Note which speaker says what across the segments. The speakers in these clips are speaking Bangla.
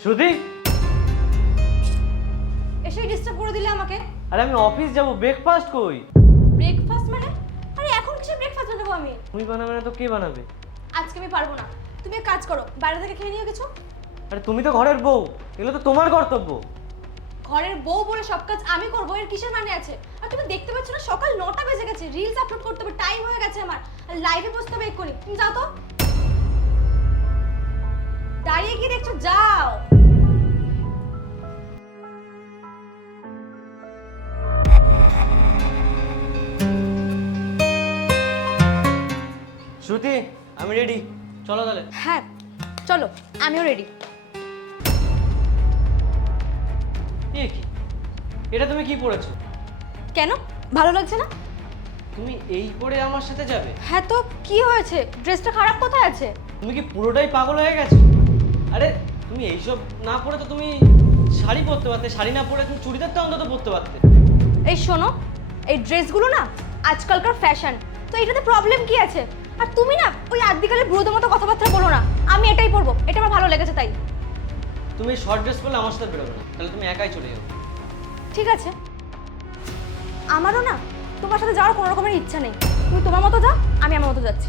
Speaker 1: শ্রুতি,
Speaker 2: এসেই ডিস্টার্ব করে দিলে আমাকে।
Speaker 1: আরে আমি অফিস যাব, ব্রেকফাস্ট কই?
Speaker 2: ব্রেকফাস্ট মানে? আরে এখন কিসের ব্রেকফাস্ট বানাবো আমি?
Speaker 1: তুমি বানাবে না তো কে বানাবে?
Speaker 2: আজকে আমি পারবো না, তুমি এক কাজ করো, বাইরে থেকে খেয়ে নিও কিছু।
Speaker 1: আরে তুমি তো ঘরের বউ, এগুলো তো তোমার কর্তব্য।
Speaker 2: ঘরের বউ বলে সব কাজ আমি করবো, এর কিসের মানে আছে? আর তুমি দেখতে পাচ্ছ না সকাল 9টা বেজে গেছে, রিলস আপলোড করতে হবে, টাইম হয়ে গেছে আমার, আর লাইভে বসতে হবে এক্ষুনি। তুমি যাও তো, দাঁড়িয়ে কি দেখছো, যাও।
Speaker 1: শ্রুতি, আমি রেডি, চলো তাহলে।
Speaker 2: হ্যাঁ চলো, আমিও রেডি।
Speaker 1: এ কি, এটা তুমি কি পরেছো?
Speaker 2: কেন, ভালো লাগছে না?
Speaker 1: তুমি এই পরে আমার সাথে যাবে?
Speaker 2: হ্যাঁ তো কি হয়েছে, ড্রেসটা খারাপ কোথায় আছে?
Speaker 1: তুমি কি পুরোটাই পাগল হয়ে গেছো? আরে তুমি এইসব না পরে তো তুমি শাড়ি পরতে পারতে, শাড়ি না পরে তুমি চুড়িদারটা অন্তত পরতে পারতে।
Speaker 2: এই শোনো, এই ড্রেসগুলো না আজকালকার ফ্যাশন, তো এটাতে প্রবলেম কি আছে? আর তুমি না ওই আদিকালের বুড়োদের মতো কথাবার্তা বলো না, আমি এটাই পরবো, এটা আমার ভালো লেগেছে তাই।
Speaker 1: তুমি শর্ট ড্রেস পরলে আমার সাথে বেরোবে না, তাহলে তুমি একাই চলে যাও।
Speaker 2: ঠিক আছে, আমারও না তোমার সাথে যাওয়ার কোনো রকমের ইচ্ছা নেই, তুমি তোমার মতো যাও, আমি আমার মতো যাচ্ছি।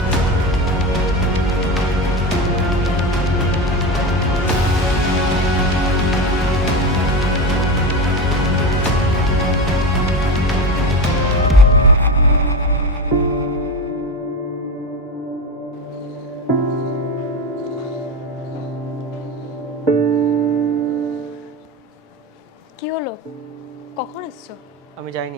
Speaker 2: কি হলো, কখন এসছো?
Speaker 1: আমি যাইনি।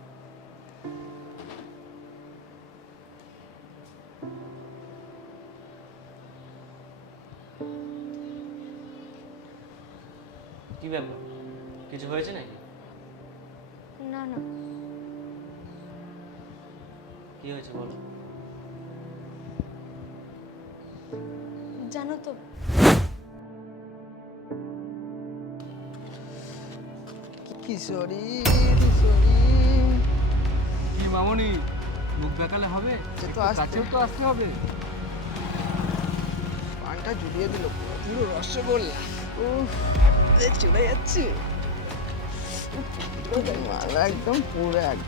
Speaker 1: কি ব্যাপার, কিছু হয়েছে নাকি?
Speaker 2: না না।
Speaker 1: কি হয়েছে বলো।
Speaker 2: জানো তো,
Speaker 3: কিশোরী
Speaker 4: কি মামনি, মুখ দেখালে হবে?
Speaker 3: সে তো
Speaker 4: একটু
Speaker 3: আসতে-
Speaker 4: কাছেও তো আসতে হবে।
Speaker 3: পানটা জুড়িয়ে দিল, পুরো রসগোল্লা। উফ, চলে যাচ্ছে মালা একদম পুরো একদম।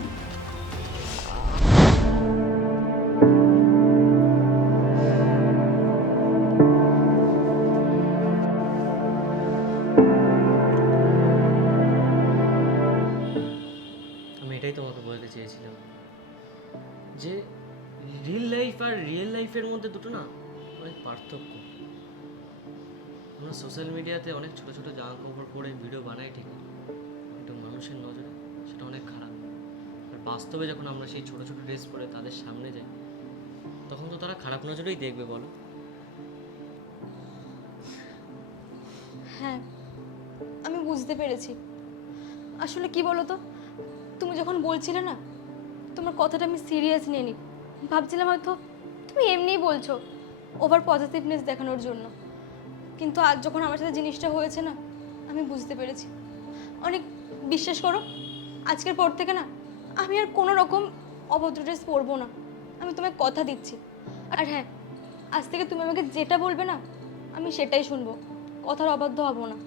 Speaker 1: আমি এটাই তোমাকে বলতে চেয়েছিলাম যে রিল লাইফ আর রিয়েল লাইফের মধ্যে দুটো না অনেক পার্থক্য। আমরা সোশ্যাল মিডিয়াতে অনেক ছোট ছোট জামা কাপড় পরে ভিডিও বানাই ঠিক, কিন্তু মানুষের নজরে সেটা অনেক খারাপ। আর বাস্তবে যখন আমরা সেই ছোট ছোট ড্রেস পরে তাদের সামনে যাই, তখন তো তারা খারাপ নজরেই দেখবে, বলো।
Speaker 2: হ্যাঁ আমি বুঝতে পেরেছি। আসলে কি বলো তো, তুমি যখন বলছিলে না, তোমার কথাটা আমি সিরিয়াস নিইনি, ভাবছিলাম হয়তো তুমি এমনিই বলছো ওভার পজিটিভনেস দেখানোর জন্য। কিন্তু আজ যখন আমার সাথে জিনিসটা হয়েছে না, আমি বুঝতে পেরেছি। অনেক বিশ্বাস করো, আজকের পর থেকে না আমি আর কোনো রকম অভদ্র ড্রেস পরবো না, আমি তোমায় কথা দিচ্ছি। আর হ্যাঁ, আজ থেকে তুমি আমাকে যেটা বলবে না আমি সেটাই শুনবো, কথার অবাধ্য হব না।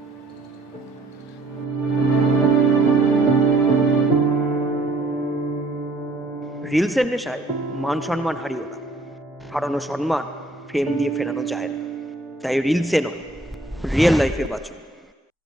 Speaker 5: রিলসের নেশায় মান সম্মান হারিও না। হারানো সম্মান ফ্রেম দিয়ে ফেরানো যায় না। তাই রিলসে নয়, রিয়েল লাইফে বাঁচো।